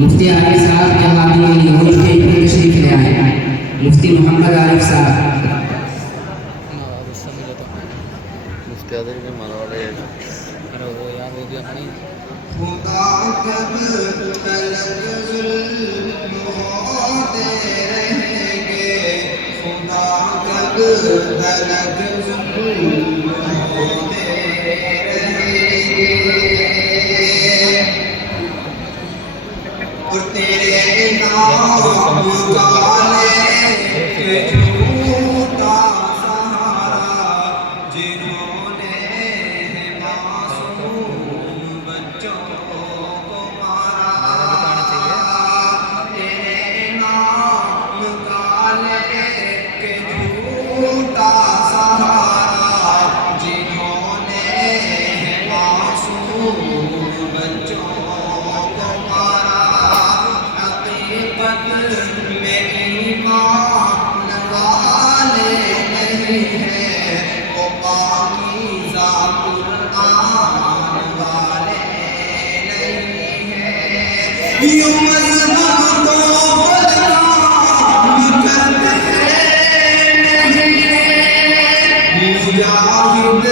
مفتی عارف صاحب یہاں بھی مفتی تشریف لے آئے. مفتی محمد عارف صاحب. مفتی عادل بھی ہمارا والے ہے. ارے وہ یار وہ بھی اپنی خدا کب تلک ظلم ہوتے رہیں گے، خدا کب تلک ظلم ہوتے رہیں گے، اور تیرے نام کا لے جھوٹا سہارا جنہوں نے معصوم بچوں کو مارا، تیرے نام کا لے جھوٹا سہارا جنہوں نے معصوم بچوں کو مارا، حقیقت میں ایمان والے نہیں ہیں، وہ پاکیزہ قرآن والے نہیں ہیں، یوں مذہب کو بدنام کرتے نہیں ہیں، مجاہد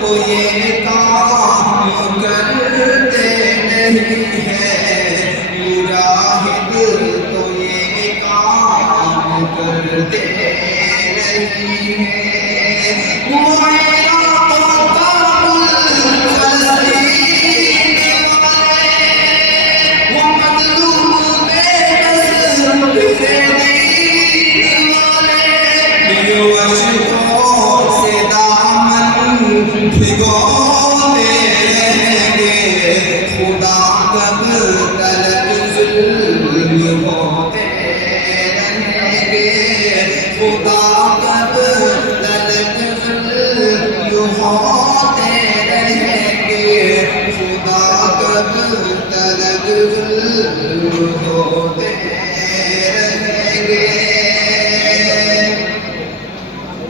کو یہ کام کرتے نہیں ہیں، مجاہد تو یہ کام کرتے نہیں ہیں، وہ عراق و کابل فلسطین والے، وہ مظلوم بے بس فلسطین والے، یہ اشکوں سے دامن بھگوتے رہیں گے، خدا کب تلک ظلم ہوتے رہیں گے، خدا کب تلک ظلم ہوتے رہیں گے، خدا کب تلک ظلم